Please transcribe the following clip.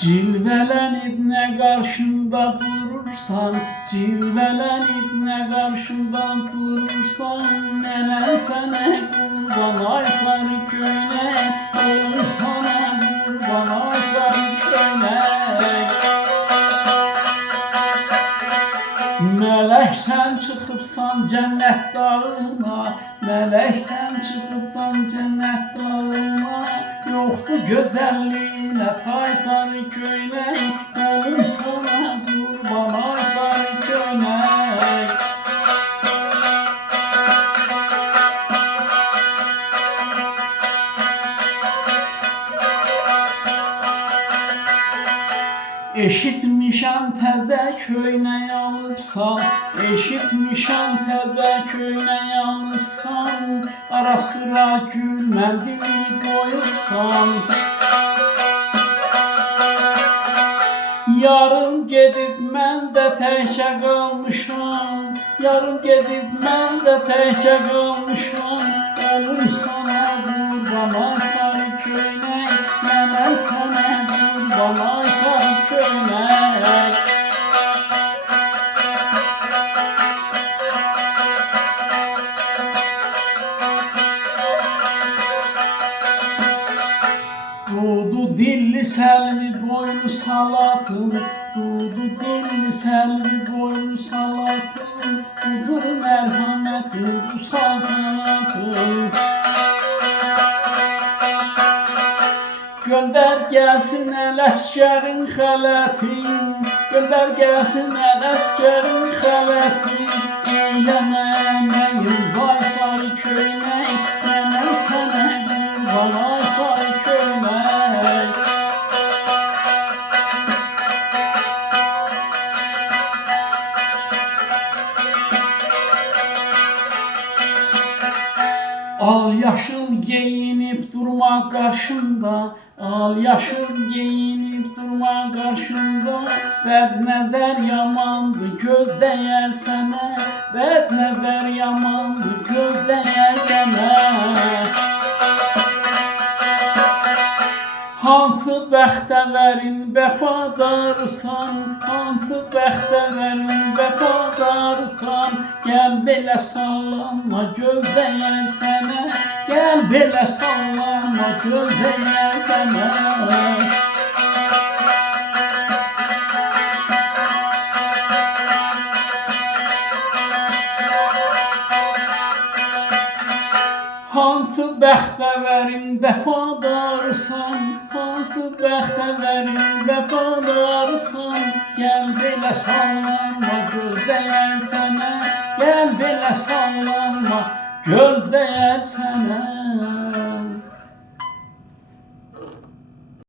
Cilvelenip ne karşımda durursan, cilvelenip ne karşımda durursan, nene sana kurban ay sarı könek, oğlum sana kurban ay sarı könek. Melek sen çıkıpsan cennet dağına, melek sen çıkıpsan cennet dağına, yoktu güzelliğine pay sarı könek, oğlum sana kurban ay sarı könek. Eşitmişəm təzə köynək alıbsan, eşitmişəm təzə köynək alıbsan, ara sıra gülməndimi qoyubsan. Yarım gedib mən də təkcə qalmışam, yarım gedib mən də təkcə qalmışam, oğlum sana qurban ay sarı köynək, mənə sənə qurban ay sarı köynək. Dudu dilli selvi boynu salatın, dudu dilli selvi boynu salatın, budur merhametin, bu saltanatın. Gönder gelsin el əsgərin xələtin, gönder gelsin el əsgərin xələtin, eyləmə əməyin vay sarı köynək, mənə sənə qurban ay sarı köynək. Al yaşıl giyinip durma karşımda, al yaşıl giyinip durma karşımda, bədnəzər yamandı göz dəyər sənə, bədnəzər yamandı göz dəyər sənə. Hansı bəxtəvərin vəfadarsan, hansı bəxtəvərin vəfadarsan, gəl belə sallanma göz dəyər sənə, gəl belə sallanma göz dəyər sənə. Hansı bəxtəvərin vəfadarsan, hansı bəxtəvərin vəfadarsan, gəl belə sallanma göz dəyər